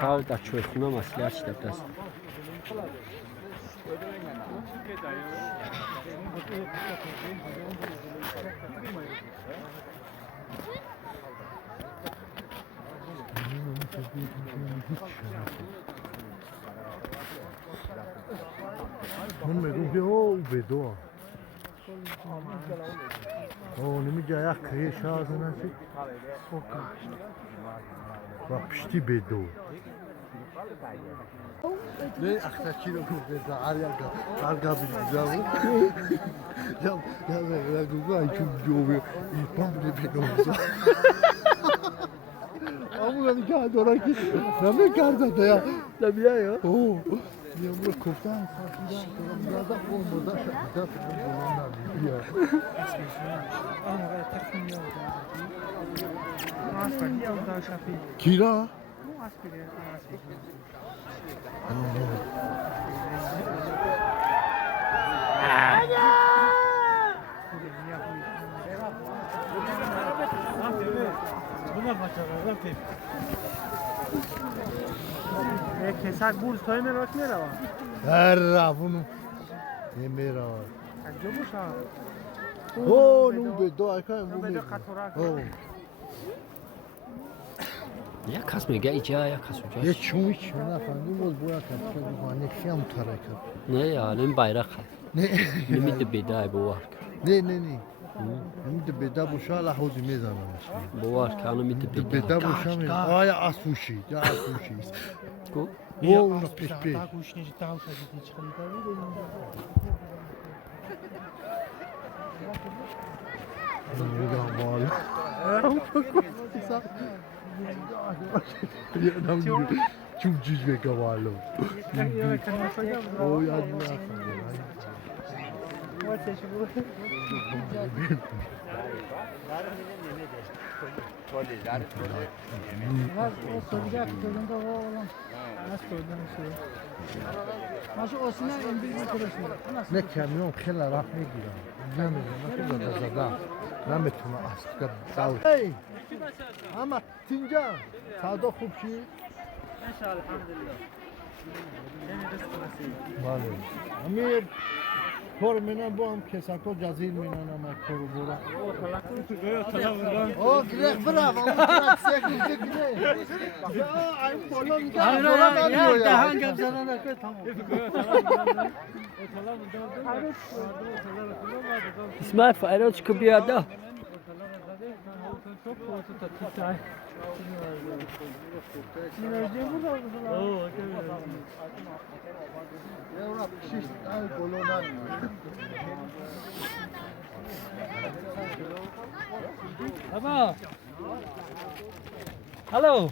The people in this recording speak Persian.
Kau da çökme maslar çıktas. من میگم که او بدو او نمیگه یک کریش از نشی و پشتی بدو نه اختکی رو گفته هر گابی دیدم یا گوگا ایشون جوبه ایپام بدو آمون که دارن که نمیکرده یا نمیه یا میام کفتن خاطر دارم زده اون مدت شده فهمیدم نمیه کیرا کسک بورس توی میرات میروه هر رفونو نمیره انجا بوشا او نو به دو اکای مو به دو قطورک Ya kas میگه ایجا یا کس اونجا. یه چومی چون نفهمیم باز باید کسی دیوانه کیم ترکه Ne ya ne bayrak. نه Nimit bedای بوار. نه نمیده بده بوشا لحوزی میزنمش بوار کانو میت بده بدای. بوشا می آیا اسوشی یا اسوشی Ko او اونو پیش پیش میگم بالا چوب جوج بگه بالا او یاد نه کمیون خیلی راه میگیرم نمیدونم زدم نمیتونم اصلا داور اما تینجا سادا خوب چی؟ انشاءالله الحمدلله بله امیر کار منم با هم کسکا جزیر منم اما کارو برا اوه گره برم اما ترک سیک گره یا این بالا میگم دورم هم دهان گم زدن نکن تمام اسمع فایروچ کو بیادا. Baba. Hello.